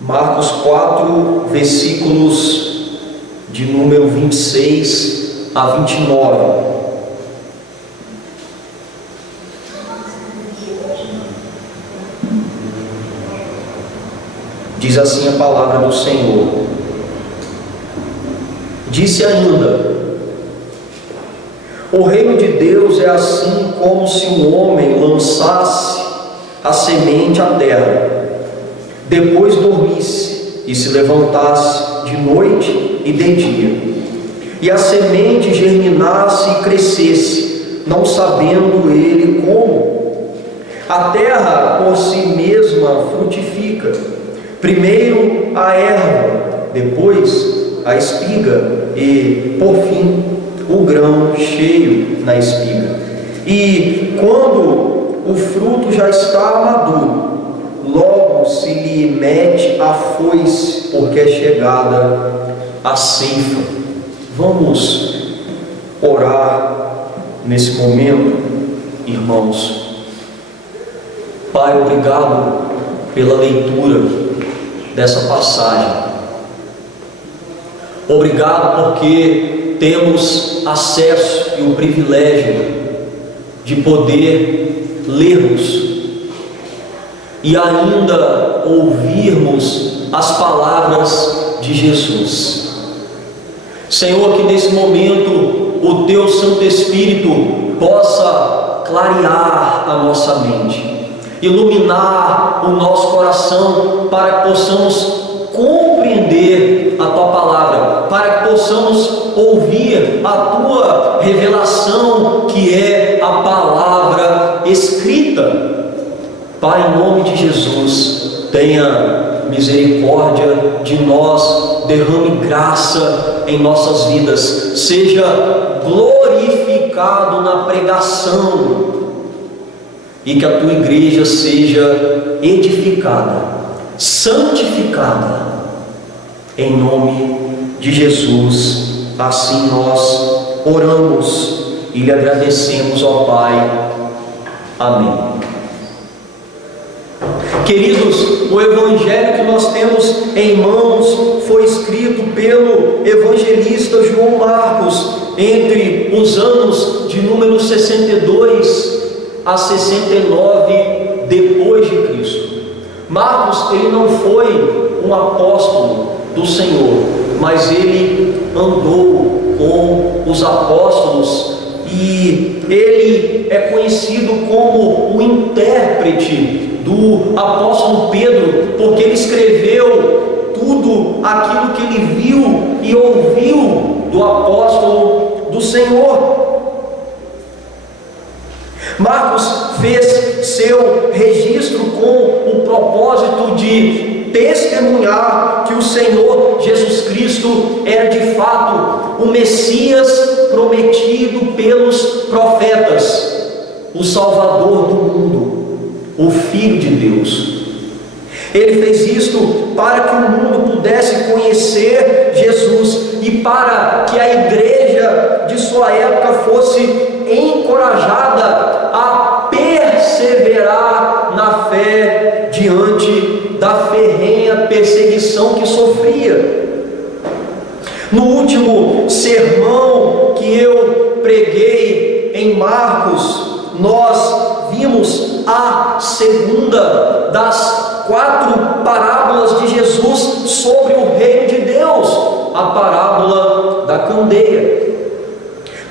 Marcos 4, versículos de número 26 a 29. Diz assim a palavra do Senhor. Disse ainda: o reino de Deus é assim como se um homem lançasse a semente à terra, depois dormisse e se levantasse de noite e de dia, e a semente germinasse e crescesse, não sabendo ele como. A terra por si mesma frutifica, primeiro a erva, depois a espiga e, por fim, o grão cheio na espiga. E quando o fruto já está maduro, logo se lhe mete a foice, porque é chegada a ceifa. Vamos orar nesse momento, irmãos. Pai, obrigado pela leitura dessa passagem. Obrigado porque temos acesso e o privilégio de poder lermos e ainda ouvirmos as palavras de Jesus. Senhor, que nesse momento o Teu Santo Espírito possa clarear a nossa mente, iluminar o nosso coração, para que possamos compreender a Tua palavra, para que possamos ouvir a Tua revelação, que é a palavra escrita. Pai, em nome de Jesus, tenha misericórdia de nós, derrame graça em nossas vidas, seja glorificado na pregação, e que a Tua igreja seja edificada, santificada, em nome de Jesus. Assim nós oramos e lhe agradecemos, ó Pai. Amém. Queridos, o evangelho que nós temos em mãos foi escrito pelo evangelista João Marcos entre os anos de número 62 a 69 depois de Cristo. Marcos, ele não foi um apóstolo do Senhor, mas ele andou com os apóstolos e ele é conhecido como o intérprete do apóstolo Pedro, porque ele escreveu tudo aquilo que ele viu e ouviu do apóstolo do Senhor. Marcos fez seu registro com o propósito de testemunhar que o Senhor Jesus Cristo era de fato o Messias prometido pelos profetas, o Salvador do mundo, o Filho de Deus. Ele fez isto para que o mundo pudesse conhecer Jesus e para que a igreja de sua época fosse encorajada a perseverar na fé diante da ferrenha perseguição que sofria. No último sermão que eu preguei em Marcos, nós vimos a segunda das 4 parábolas de Jesus sobre o reino de Deus, a parábola da candeia.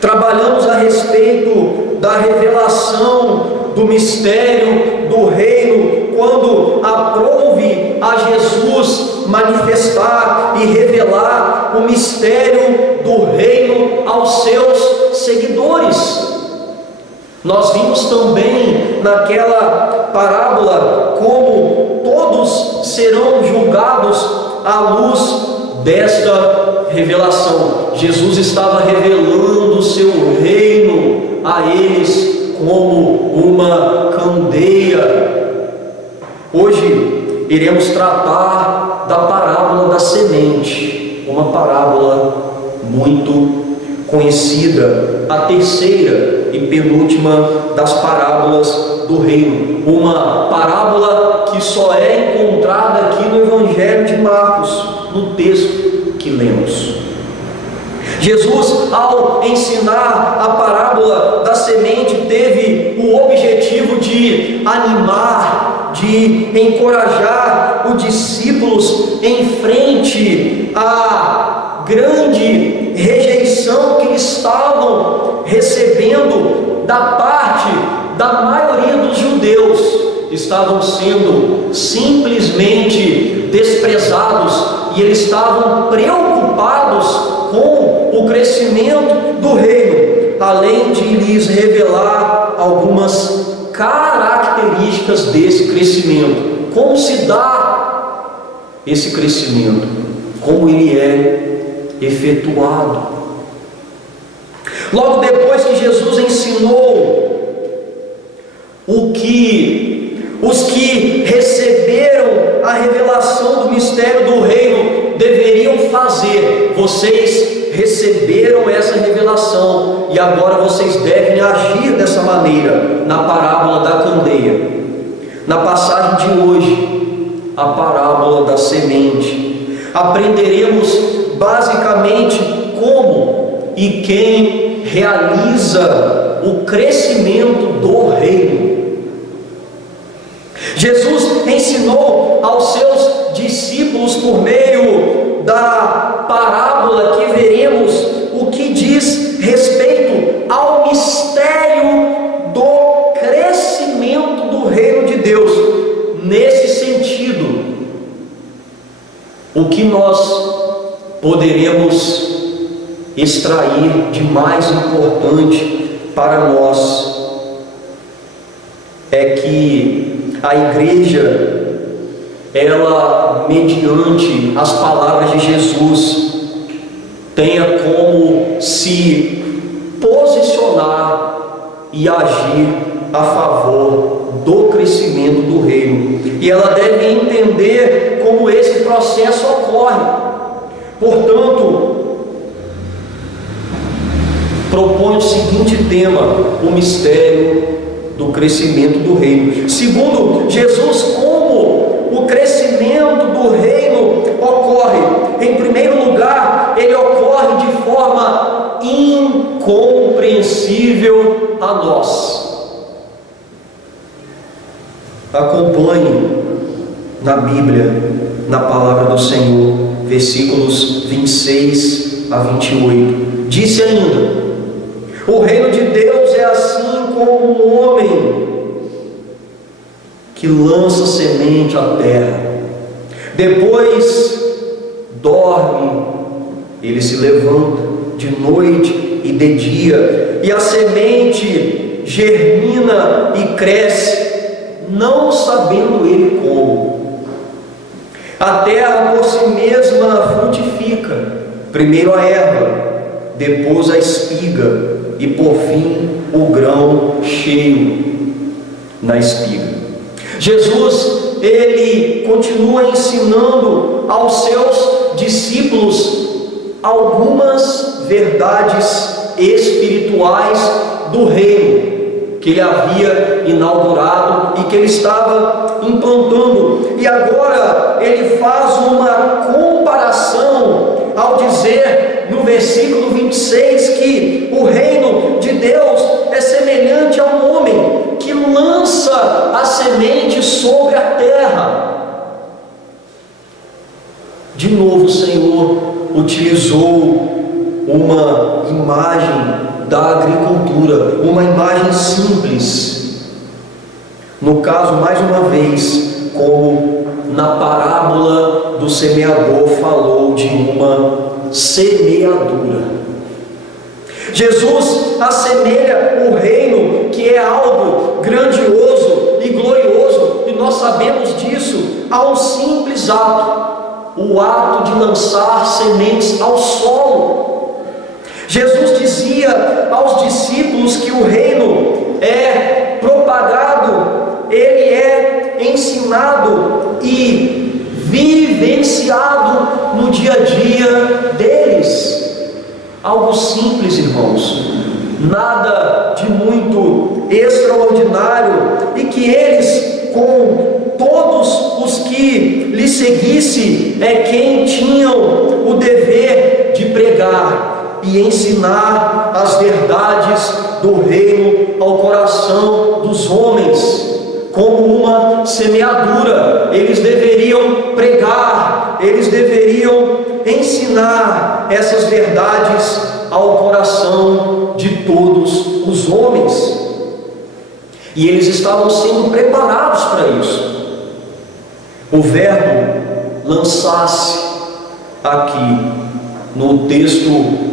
Trabalhamos a respeito da revelação do mistério do reino, quando aprouve a Jesus manifestar e revelar o mistério do reino aos seus seguidores. Nós vimos também naquela parábola como todos serão julgados à luz desta revelação. Jesus estava revelando o seu reino a eles como uma candeia. Hoje iremos tratar da parábola da semente, uma parábola muito conhecida, a terceira e penúltima das parábolas do reino, uma parábola que só é encontrada aqui no Evangelho Evangelho de Marcos, no texto que lemos. Jesus, ao ensinar a parábola da semente, teve o objetivo de animar, de encorajar os discípulos em frente à grande rejeição que estavam recebendo da parte da maioria dos judeus. Estavam sendo simplesmente desprezados e eles estavam preocupados com o crescimento do reino, além de lhes revelar algumas características desse crescimento. Como se dá esse crescimento? Como ele é efetuado? Logo depois que Jesus ensinou o que os que receberam a revelação do mistério do reino deveriam fazer: vocês receberam essa revelação e agora vocês devem agir dessa maneira. Na parábola da candeia, na passagem de hoje, a parábola da semente, aprenderemos basicamente como e quem realiza o crescimento do reino. Jesus ensinou aos seus discípulos por meio da parábola que veremos o que diz respeito ao mistério do crescimento do reino de Deus. Nesse sentido, o que nós poderemos extrair de mais importante para nós é que a igreja, ela, mediante as palavras de Jesus, tenha como se posicionar e agir a favor do crescimento do reino. E ela deve entender como esse processo ocorre. Portanto, propõe o seguinte tema: o mistério do crescimento do reino. Segundo Jesus, como o crescimento do reino ocorre? Em primeiro lugar, ele ocorre de forma incompreensível a nós. Acompanhe na Bíblia, na palavra do Senhor, versículos 26 a 28. Disse ainda: o reino de Deus é assim como um homem que lança semente à terra, depois dorme, ele se levanta de noite e de dia, e a semente germina e cresce, não sabendo ele como. A terra por si mesma frutifica, primeiro a erva, depois a espiga, e por fim o grão cheio na espiga. Jesus, ele continua ensinando aos seus discípulos algumas verdades espirituais do reino que ele havia inaugurado e que ele estava implantando. E agora ele faz uma comparação ao dizer no versículo 26 que o reino de Deus é semelhante a um homem que lança a semente sobre a terra. De novo o Senhor utilizou uma imagem da agricultura, uma imagem simples. No caso, mais uma vez, como na parábola do semeador, falou de uma semeadura. Jesus assemelha o reino, que é algo grandioso e glorioso, e nós sabemos disso, a um simples ato, o ato de lançar sementes ao solo. Jesus dizia aos discípulos que o reino é propagado, ele é ensinado e vivenciado no dia a dia deles. Algo simples, irmãos, nada de muito extraordinário, e que eles, com todos os que lhes seguisse quem tinham o dever de pregar e ensinar as verdades do reino ao coração dos homens, como uma semeadura. Eles deveriam pregar, eles deveriam ensinar essas verdades ao coração de todos os homens. E eles estavam sendo preparados para isso. O verbo lançar-se aqui no texto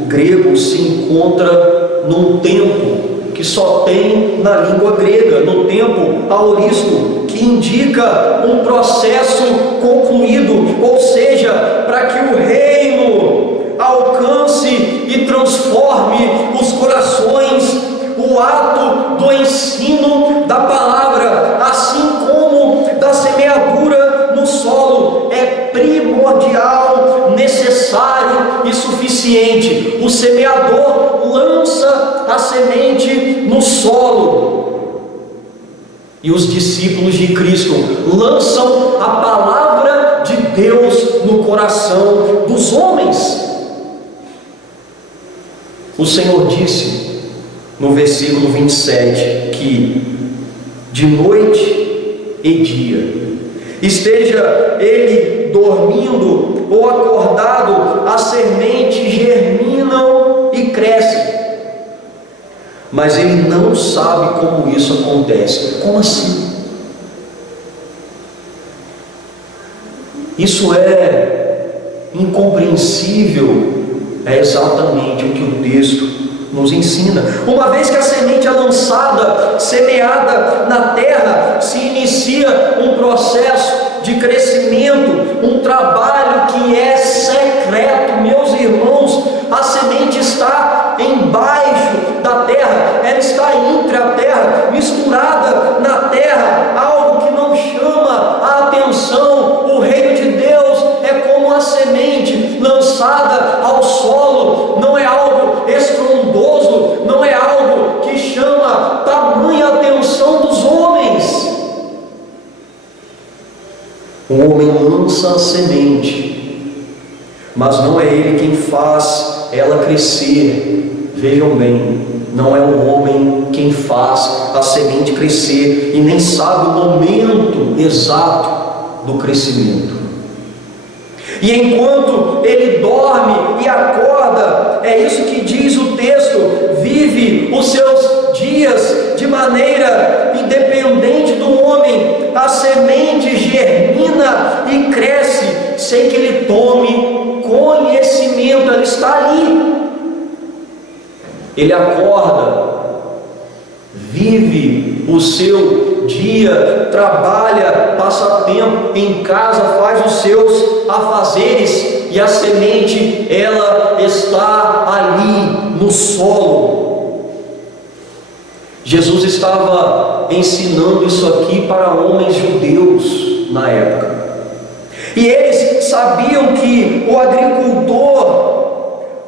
grego se encontra num tempo que só tem na língua grega, no tempo aoristo, que indica um processo concluído, ou seja, para que o reino alcance e transforme os corações. O ato do ensino da palavra, assim como da semeadura no solo, é primordial, necessário e suficiente. O semeador lança a semente no solo, e os discípulos de Cristo lançam a palavra de Deus no coração dos homens. O Senhor disse no versículo 27 que de noite e dia, esteja ele dormindo ou acordado, as sementes germinam e crescem, mas ele não sabe como isso acontece. Como assim? Isso é incompreensível. É exatamente o que o texto nos ensina. Uma vez que a semente é lançada, semeada na terra, se inicia um processo de crescimento, um trabalho que é secreto. Meus irmãos, a semente está embaixo da terra, ela está entre a terra, misturada na terra, algo que não chama a atenção. O reino de Deus é como a semente lançada ao solo, não é algo estrondoso, não é algo que chama tamanha atenção dos homens. O homem lança a semente, mas não é ele quem faz ela crescer. Vejam bem, não é o homem quem faz a semente crescer e nem sabe o momento exato do crescimento. E enquanto ele dorme e acorda, é isso que diz o texto, vive os seus dias de maneira independente do homem, a semente germina e cresce sem que ele tome conhecimento. Ela está ali. Ele acorda, vive o seu dia, trabalha, passa tempo em casa, faz os seus afazeres, e a semente, ela está ali no solo. Jesus estava ensinando isso aqui para homens judeus na época, e eles sabiam que o agricultor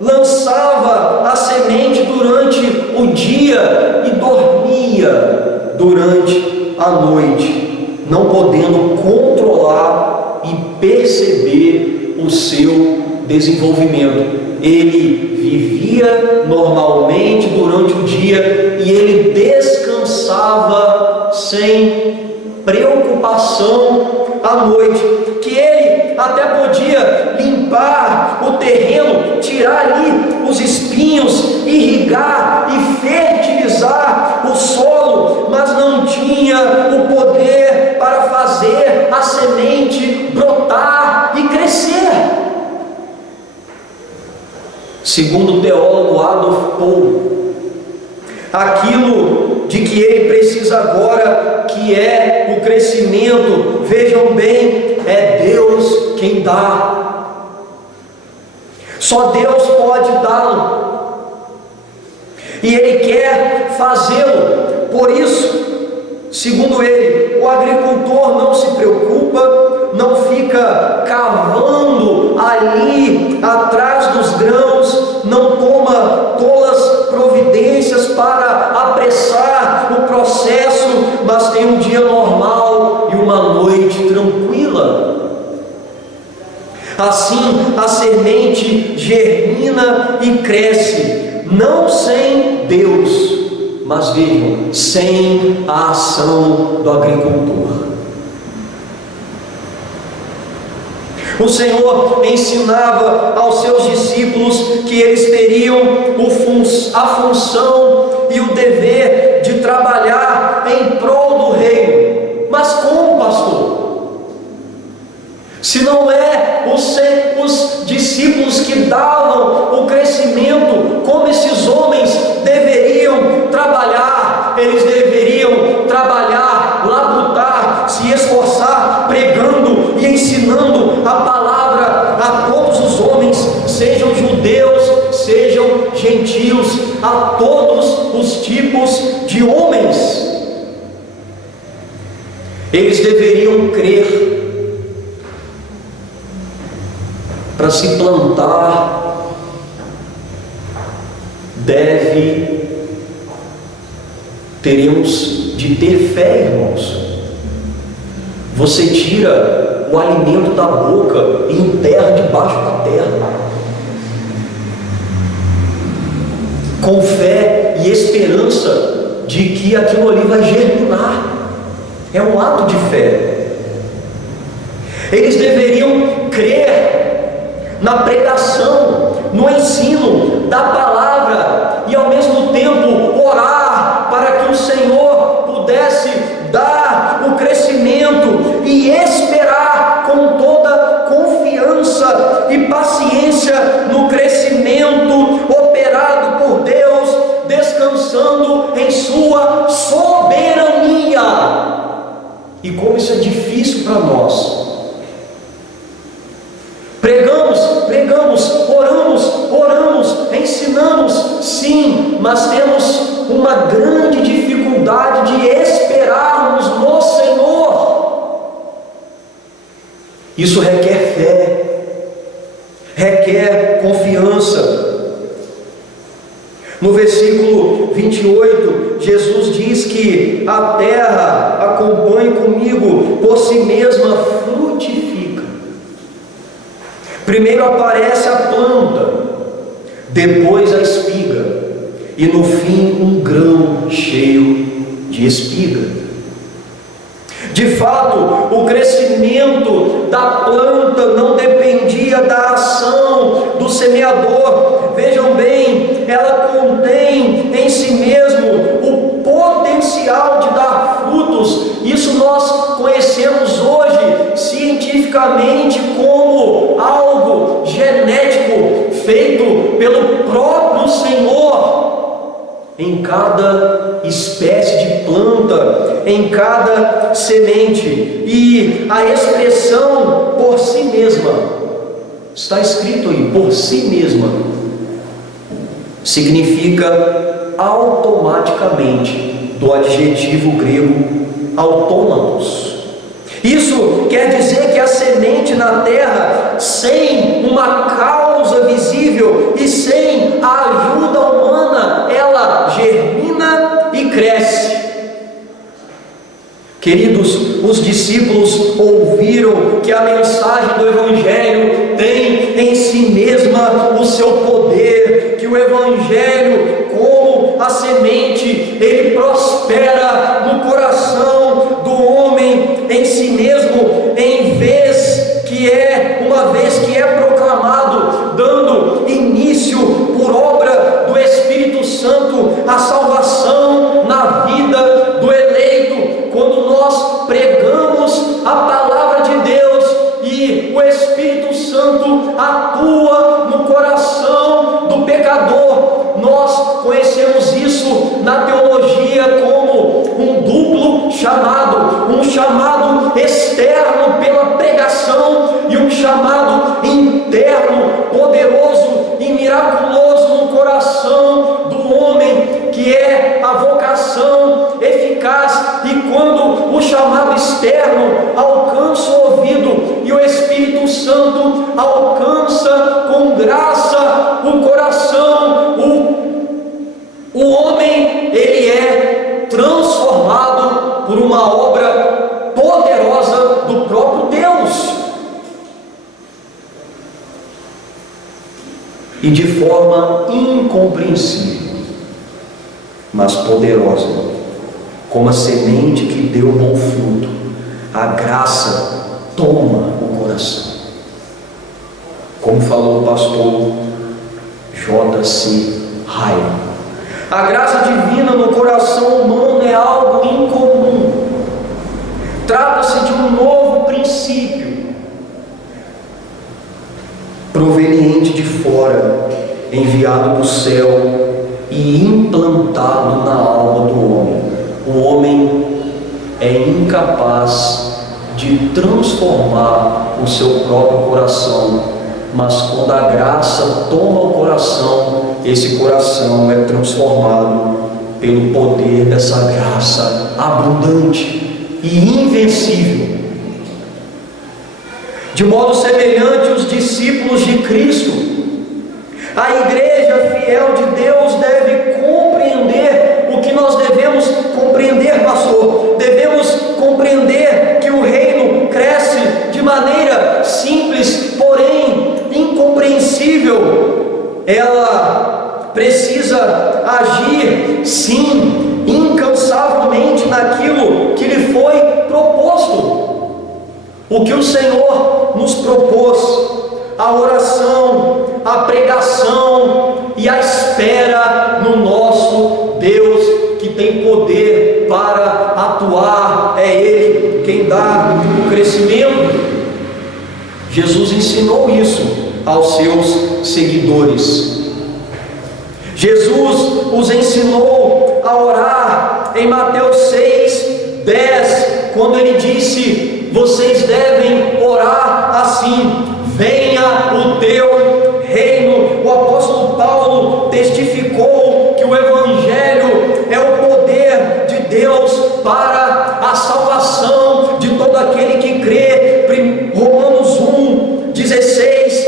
lançava a semente durante o dia e dormia durante a noite, não podendo controlar e perceber o seu desenvolvimento. Ele vivia normalmente durante o dia e ele descansava sem preocupação à noite, que ele até podia limpar o terreno, tirar ali os espinhos, irrigar e fertilizar o solo, mas não tinha o poder para fazer a semente brotar e crescer. Segundo o teólogo Adolf Paul, aquilo de que ele precisa agora, que é o crescimento, vejam bem, é Deus quem dá. Só Deus pode dá-lo, e Ele quer fazê-lo. Por isso, segundo ele, o agricultor não se preocupa, não fica cavando ali atrás dos grãos, não toma tolas providências para apressar o processo, mas tem um dia normal e uma noite tranquila. Assim a semente germina e cresce, não sem Deus, mas vejam, sem a ação do agricultor. O Senhor ensinava aos seus discípulos que eles teriam a função e o dever de trabalhar em prol do reino. Mas como, pastor? Se não é os discípulos que davam o crescimento, como esses homens deveriam trabalhar? Eles deveriam trabalhar, labutar, se esforçar, pregando e ensinando a palavra a todos os homens, sejam judeus, sejam gentios, a todos os tipos de homens. Eles deveriam crer. Para se plantar, teremos de ter fé, irmãos. Você tira o alimento da boca e enterra debaixo da terra, com fé e esperança de que aquilo ali vai germinar. É um ato de fé. Eles deveriam crer na pregação, no ensino da palavra e ao mesmo tempo orar para que o Senhor pudesse dar o crescimento e esperar com toda confiança e paciência no crescimento operado por Deus, descansando em sua soberania. E como isso é difícil para nós. Pregamos, oramos, ensinamos, sim, mas temos uma grande dificuldade de esperarmos no Senhor. Isso requer fé, requer confiança. No versículo 28, Jesus diz que a terra, acompanhe comigo, por si mesma frutifica. Primeiro aparece a planta, depois a espiga, e no fim um grão cheio de espiga. De fato, o crescimento da planta não dependia da ação do semeador. Vejam bem, ela contém em si mesmo o potencial de dar frutos. Isso nós conhecemos hoje cientificamente como algo genético feito pelo próprio Senhor. Em cada espécie de planta, em cada semente, e a expressão por si mesma, está escrito aí, por si mesma, significa automaticamente, do adjetivo grego autômatos. Isso quer dizer que a semente na terra, sem uma causa visível e sem a ajuda humana, ela germina e cresce. Queridos, os discípulos ouviram que a mensagem do Evangelho tem em si mesma o seu poder, que o Evangelho, como a semente, ele prospera no coração do homem em si mesmo, uma vez que é proclamado, dando início por obra do Espírito Santo a salvação na vida do eleito. Quando nós pregamos a palavra de Deus e o Espírito Santo atua no coração do pecador, nós conhecemos isso na teologia como um duplo chamado, um chamado externo pela pregação e um chamado interno, poderoso e miraculoso no coração do homem, que é a vocação eficaz. E quando o chamado externo alcança o ouvido e o Espírito Santo alcança com graça o coração, o homem, ele é transformado por uma obra poderosa do próprio Deus. e de forma incompreensível, mas poderosa, como a semente que deu bom fruto, a graça toma o coração. Como falou o pastor J.C. Ryle, a graça divina no coração humano é algo incomum. Trata-se de um novo princípio, proveniente de fora, enviado do céu e implantado na alma do homem. O homem é incapaz de transformar o seu próprio coração, mas quando a graça toma o coração, esse coração é transformado pelo poder dessa graça abundante e invencível. De modo semelhante, os discípulos de Cristo, a igreja fiel de Deus deve compreender o que nós devemos compreender, pastor. Devemos compreender que o reino cresce de maneira simples, porém incompreensível. Ela precisa agir, sim, incansavelmente naquilo que lhe foi proposto. O que o Senhor nos propôs, a oração, a pregação e a espera no nosso Deus, que tem poder para atuar, é Ele quem dá o crescimento. Jesus ensinou isso aos seus seguidores. Jesus os ensinou a orar em Mateus 6:10, quando Ele disse: vocês devem orar assim: venha o teu reino. O apóstolo Paulo testificou que o Evangelho é o poder de Deus para a salvação de todo aquele que crê. Romanos 1:16,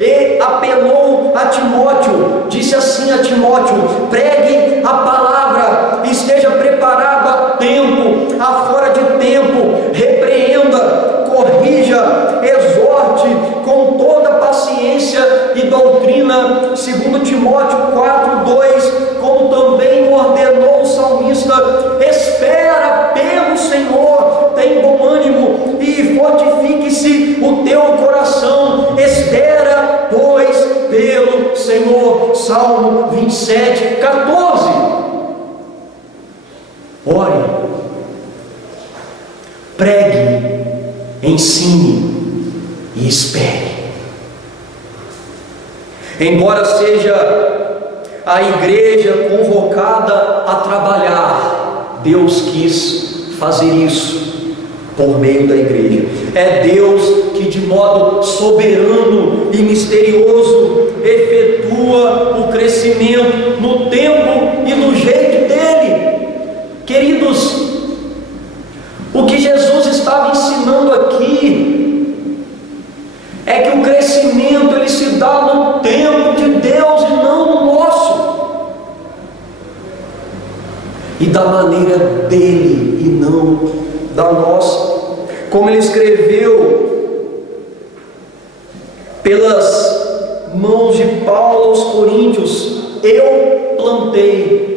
e apelou a Timóteo, disse assim a Timóteo: pregue a palavra, esteja preparado a tempo, a fora de tempo, repreenda, corrija, exorte com toda paciência e doutrina, 2 Timóteo 4:2, como também ordenou o salmista: espera pelo Senhor, tem bom ânimo e fortifique-se o teu coração, espera, pois, pelo Senhor. Salmo 27:14. Ore, pregue, ensine e espere. Embora seja a igreja convocada a trabalhar, Deus quis fazer isso por meio da igreja. É Deus que de modo soberano e misterioso efetua o crescimento no tempo e no jeito dele. Queridos, o que Jesus estava ensinando aqui é que o crescimento ele se dá no tempo de Deus e não no nosso, e da maneira dele e não da nossa. Como ele escreveu pelas mãos de Paulo aos Coríntios: eu plantei.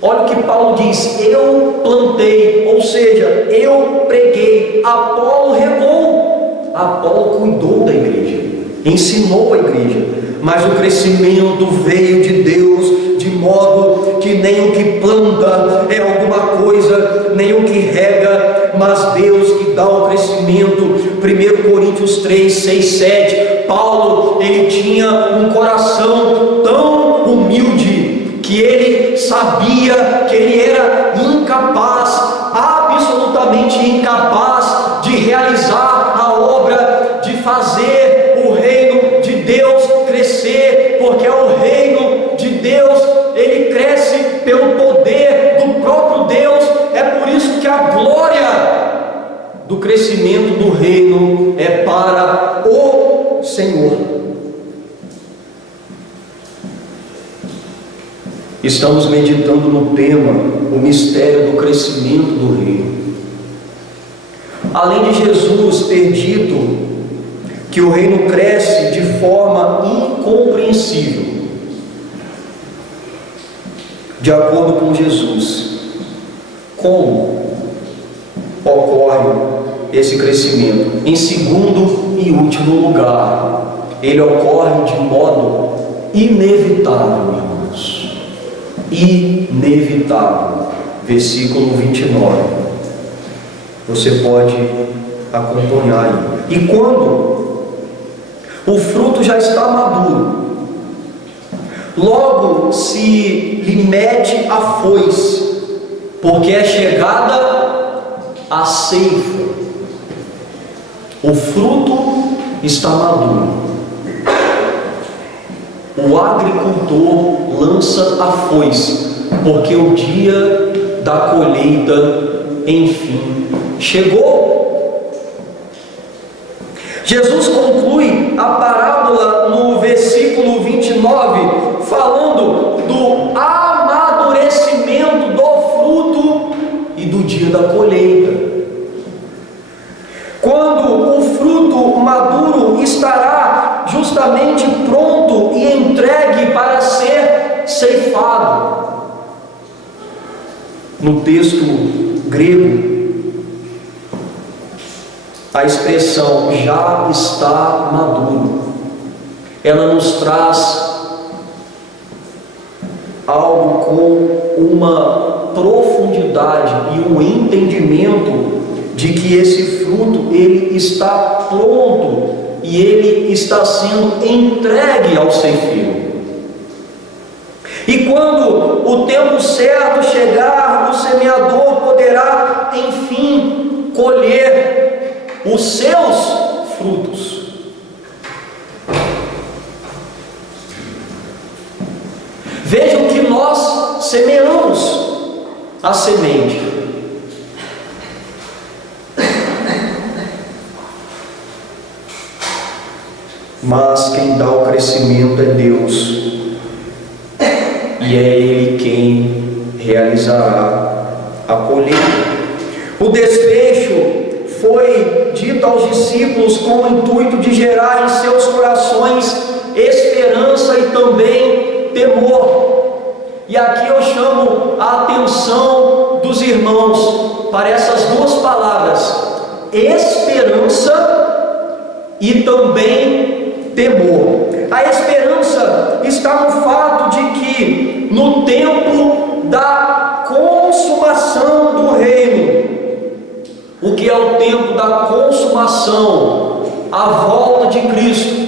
Olha o que Paulo diz: eu plantei, ou seja, eu preguei, Apolo regou. Apolo cuidou da igreja, ensinou a igreja, mas o crescimento veio de Deus, de modo que nem o que planta é alguma coisa, nem o que rega, mas Deus que dá o crescimento. 1 Coríntios 3:6-7, Paulo, ele tinha um coração tão humilde que ele sabia que ele era incapaz, absolutamente incapaz de realizar a obra, de fazer o reino de Deus crescer, porque o reino de Deus, ele cresce pelo poder do próprio Deus. É por isso que a glória do crescimento do reino é para o Senhor. Estamos meditando no tema, o mistério do crescimento do reino. Além de Jesus ter dito que o reino cresce de forma incompreensível, de acordo com Jesus. Como ocorre esse crescimento? Em segundo e último lugar, ele ocorre de modo inevitável, irmãos. Inevitável. Versículo 29. Você pode acompanhar aí. E quando o fruto já está maduro, logo se lhe mete a foice, porque é chegada a ceifa. O fruto está maduro. O agricultor lança a foice, porque o dia da colheita, enfim, chegou. Jesus conclui a parábola no versículo 29, falando do amadurecimento do fruto e do dia da colheita. Quando o fruto maduro estará justamente pronto e entregue para ser ceifado. No texto grego, a expressão já está maduro, ela nos traz algo com uma profundidade e um entendimento de que esse fruto ele está pronto e ele está sendo entregue ao ceifeiro. E quando o tempo certo chegar, o semeador poderá, enfim, colher os seus frutos. Vejam que nós semeamos a semente. Mas quem dá o crescimento é Deus. E é Ele quem realizará a colheita. O desfecho foi dito aos discípulos com o intuito de gerar em seus corações esperança e também temor. E aqui eu chamo a atenção dos irmãos para essas duas palavras: esperança e também temor. A esperança está no fato de que no tempo da consumação do reino, o que é o tempo da consumação, a volta de Cristo,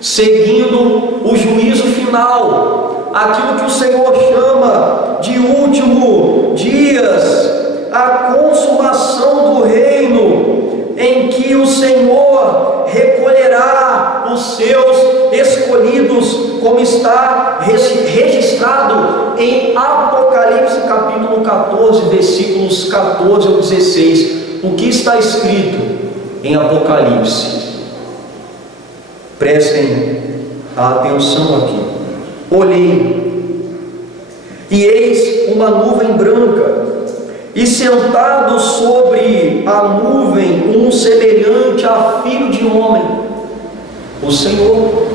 seguindo o juízo final, aquilo que o Senhor chama de último dias, a consumação do reino, em que o Senhor recolherá os seus escolhidos, como está registrado em Apocalipse capítulo 14, versículos 14 ao 16. O que está escrito em Apocalipse? Prestem atenção aqui. Olhei, e eis uma nuvem branca, e sentado sobre a nuvem um semelhante a filho de homem, o Senhor,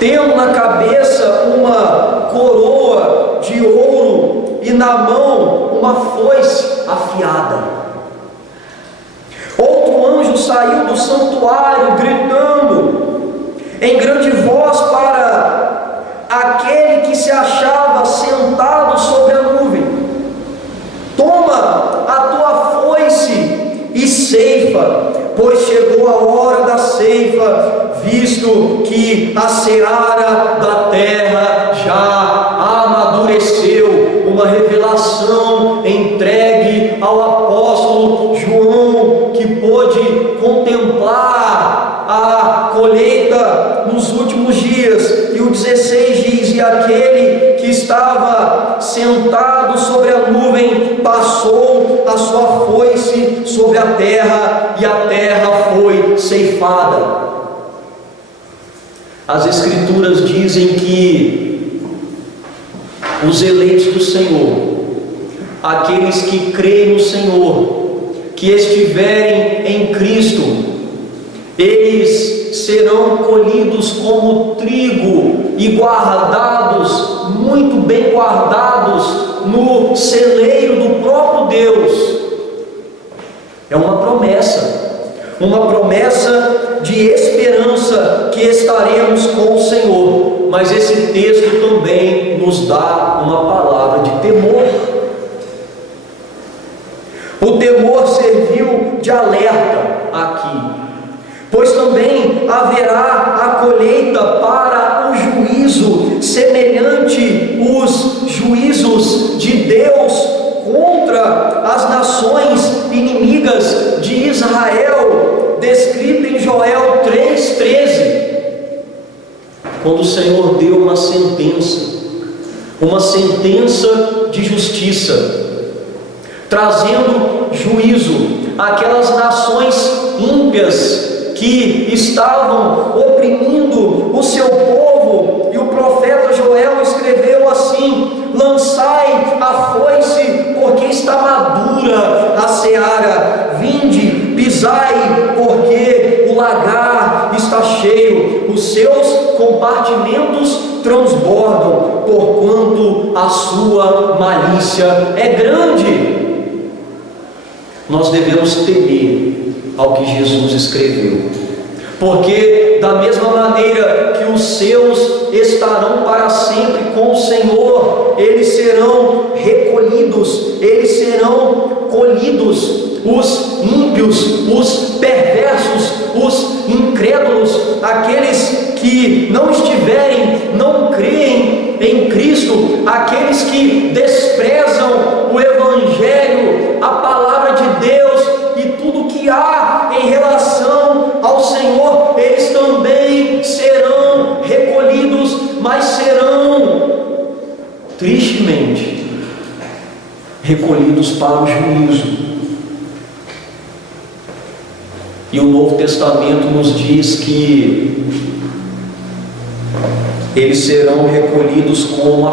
tendo na cabeça uma coroa de ouro e na mão uma foice afiada. Outro anjo saiu do santuário gritando em grande voz para aquele que se achava sentado sobre a nuvem: toma a tua foice e ceifa, pois chegou a hora da ceifa, visto que a seara da terra já amadureceu. Uma revelação entregue ao apóstolo João, que pôde contemplar a colheita nos últimos dias. E o 16 diz: e aquele que estava sentado sobre a nuvem passou a sua foice sobre a terra, e a terra foi ceifada. As Escrituras dizem que os eleitos do Senhor, aqueles que creem no Senhor, que estiverem em Cristo, Eles serão colhidos como trigo e guardados, muito bem guardados, no celeiro do próprio Deus. É uma promessa de esperança que estaremos com o Senhor. Mas esse texto também nos dá uma palavra de temor. O temor serviu de alerta aqui, pois também haverá a colheita para o juízo, semelhante os juízos de Deus contra as nações inimigas de Israel, descrito em Joel 3,13, quando o Senhor deu uma sentença de justiça, trazendo juízo àquelas nações ímpias que estavam oprimindo o seu povo. E o profeta Joel escreveu assim: lançai a foice, porque está madura a seara, vinde, pisai, porque o lagar está cheio, os seus compartimentos transbordam, porquanto a sua malícia é grande. Nós devemos temer ao que Jesus escreveu, porque da mesma maneira que os seus estarão para sempre com o Senhor, eles serão recolhidos, eles serão colhidos. Os ímpios, os perversos, os incrédulos, aqueles que não estiverem, não creem em Cristo, aqueles que desprezam o Evangelho, a palavra de Deus e tudo que há em relação ao Senhor, eles também serão recolhidos, mas serão, tristemente, recolhidos para o juízo. E o Novo Testamento nos diz que eles serão recolhidos como uma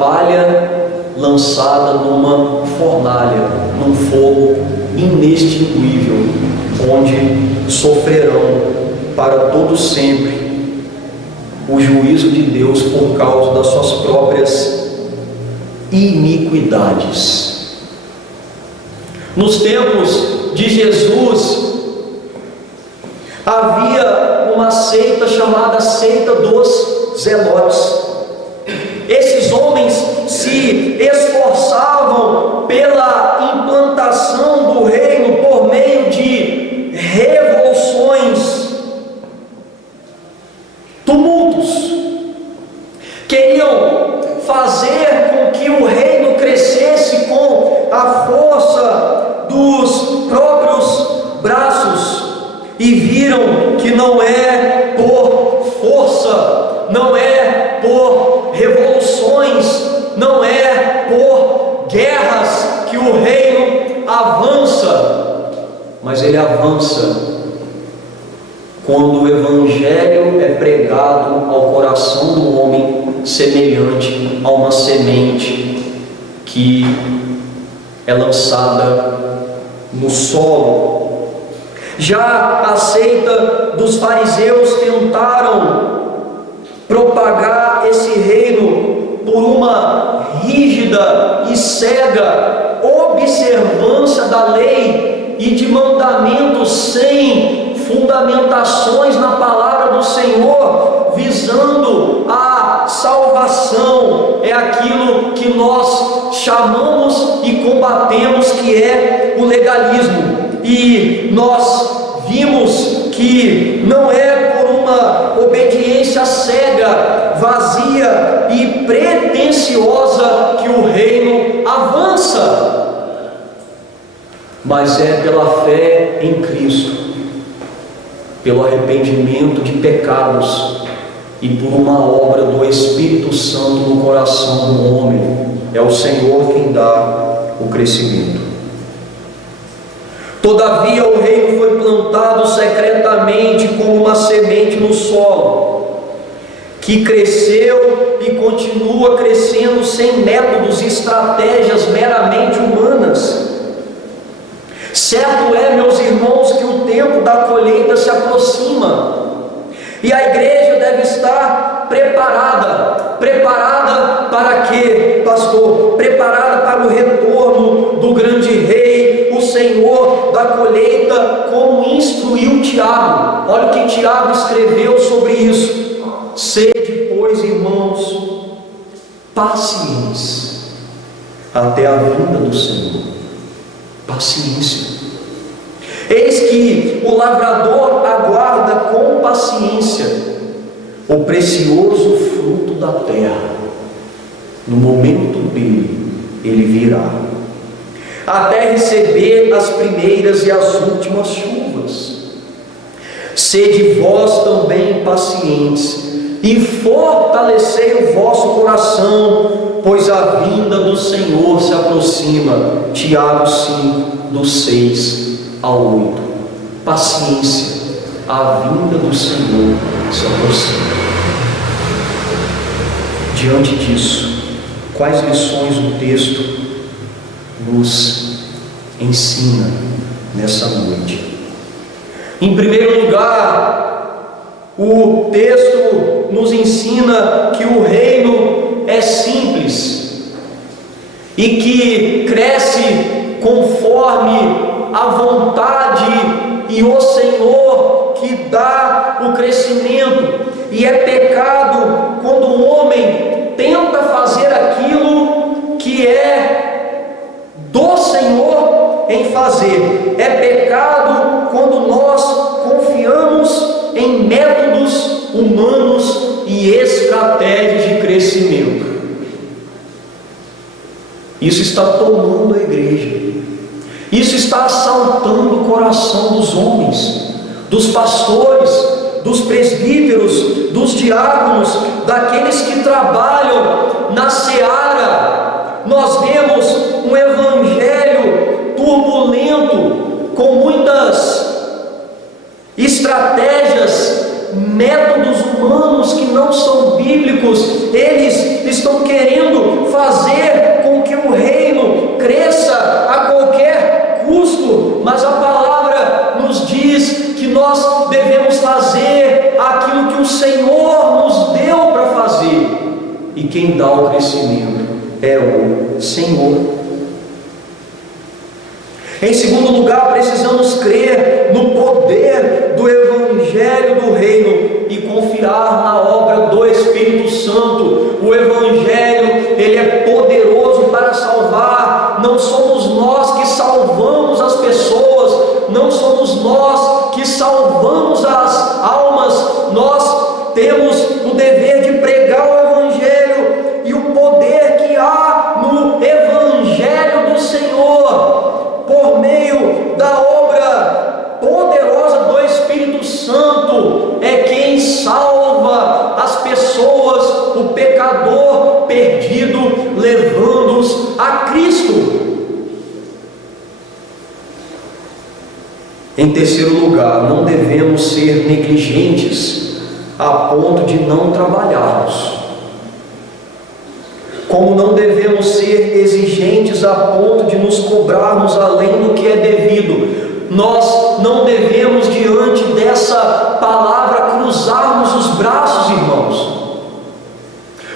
palha lançada numa fornalha, num fogo inextinguível, onde sofrerão para todo sempre o juízo de Deus por causa das suas próprias iniquidades. Nos tempos de Jesus, havia uma seita chamada seita dos Zelotes. Esses homens se esforçavam pela implantação do reino por meio de revoluções, tumultos. Queriam fazer com que o reino crescesse com a força dos próprios braços, e viram que não é por força, não é por revoluções, não é por guerras que o reino avança, mas ele avança quando o Evangelho é pregado ao coração do homem, semelhante a uma semente que é lançada no solo. Já a seita dos fariseus tentaram propagar esse reino por uma rígida e cega observância da lei e de mandamentos sem fundamentações na palavra do Senhor, visando a salvação. É aquilo que nós chamamos e combatemos, que é o legalismo. E nós vimos que não é por uma obediência cega, vazia e pretensiosa que o reino avança, mas é pela fé em Cristo, pelo arrependimento de pecados e por uma obra do Espírito Santo no coração do homem. É o Senhor quem dá o crescimento. Todavia o reino foi plantado secretamente como uma semente no solo, que cresceu e continua crescendo sem métodos e estratégias meramente humanas. Certo é, meus irmãos, que o tempo da colheita se aproxima, e a igreja deve estar preparada. Preparada para quê, pastor? Preparada para o retorno do grande rei, o Senhor da colheita, como instruiu Tiago. Olha o que Tiago escreveu sobre isso: sede, pois, irmãos, pacientes até a vinda do Senhor. Paciência. Eis que o lavrador aguarda com paciência o precioso fruto da terra. No momento dele, ele virá, até receber as primeiras e as últimas chuvas. Sede vós também pacientes, e fortalecei o vosso coração, pois a vinda do Senhor se aproxima. Tiago 5, do 6 ao 8. Paciência, a vinda do Senhor se aproxima. Diante disso, quais lições o texto nos ensina nessa noite? Em primeiro lugar, o texto nos ensina que o reino é simples e que cresce conforme a vontade e o Senhor que dá o crescimento. E é pecado quando o homem tenta fazer aquilo que é do Senhor em fazer. É pecado quando nós confiamos em métodos humanos e estratégias de crescimento. Isso está tomando a igreja. Isso está assaltando o coração dos homens, dos pastores, dos presbíteros, dos diáconos, daqueles que trabalham na seara. Nós vemos um evangelho turbulento, com muitas estratégias, métodos humanos que não são bíblicos. Eles estão querendo fazer com que o reino cresça a qualquer custo, mas a palavra nos diz que nós devemos fazer aquilo que o Senhor nos deu para fazer, e quem dá o crescimento é o Senhor. Em segundo lugar, precisamos crer no poder do Evangelho do Reino e confiar na obra do Espírito Santo. O Evangelho, ele é poderoso para salvar. Não somos nós que salvamos as pessoas, não somos nós que salvamos as almas. Nós temos o dever de pregar o Evangelho e o poder que há no Evangelho do Senhor, por meio da obra poderosa do Espírito Santo, é quem salva as pessoas, o pecador perdido, levando-os a Cristo. Em terceiro lugar, não devemos ser negligentes a ponto de não trabalharmos. Como não devemos ser exigentes a ponto de nos cobrarmos além do que é devido. Nós não devemos, diante dessa palavra, cruzarmos os braços, irmãos.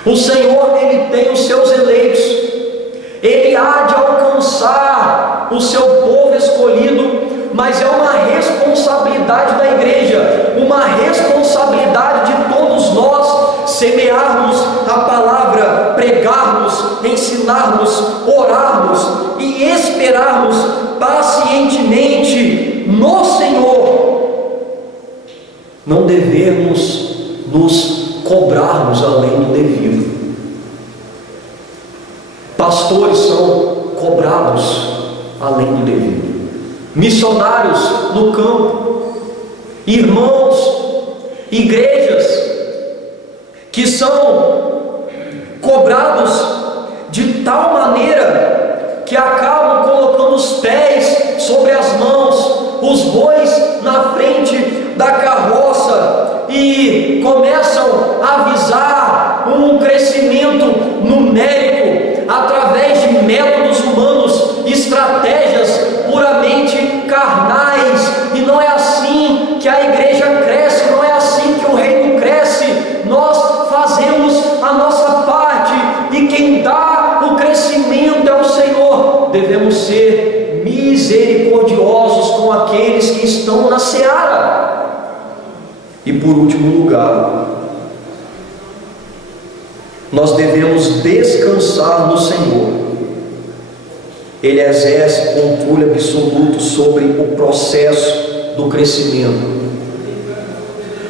O Senhor, Ele tem os seus eleitos, Ele há de alcançar o seu povo escolhido, mas é uma responsabilidade da igreja, uma responsabilidade de todos nós, semearmos a palavra, pregarmos, ensinarmos, orarmos e esperarmos pacientemente no Senhor. Não devemos nos cobrarmos além do devido. Pastores são cobrados além do devido. Missionários no campo, irmãos, igrejas que são cobrados de tal maneira que acabam colocando os pés sobre as mãos, os bois na frente da carroça, e começam a visar um crescimento numérico através de métodos humanos, estratégias puramente que a igreja cresce, não é assim que o reino cresce. Nós fazemos a nossa parte e quem dá o crescimento é o Senhor. Devemos ser misericordiosos com aqueles que estão na seara. E por último lugar, nós devemos descansar no Senhor. Ele exerce controle absoluto sobre o processo do crescimento.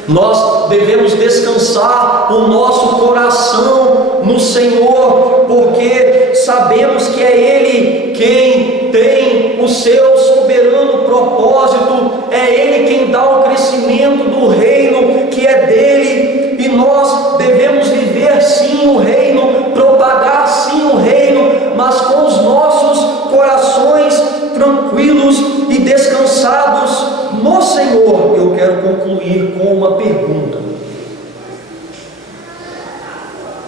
Nós devemos descansar o nosso coração no Senhor, porque sabemos que é Ele quem tem o seu soberano propósito, é Ele quem dá o crescimento do reino que é dele, e nós devemos viver sim o reino, propagar sim o reino, mas com os nossos corações tranquilos e descansados no Senhor. Eu quero concluir com uma pergunta.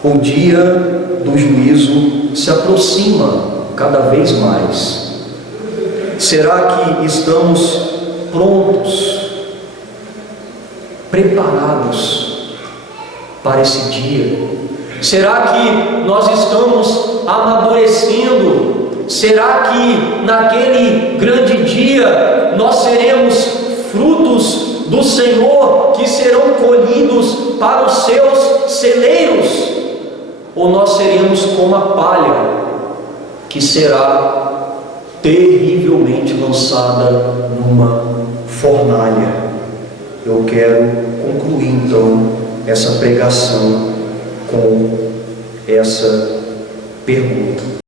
O dia do juízo se aproxima cada vez mais. Será que estamos prontos, preparados para esse dia? Será que nós estamos amadurecendo? Será que naquele grande dia nós seremos frutos do Senhor que serão colhidos para os seus celeiros? Ou nós seremos como a palha que será terrivelmente lançada numa fornalha? Eu quero concluir então essa pregação com essa pergunta.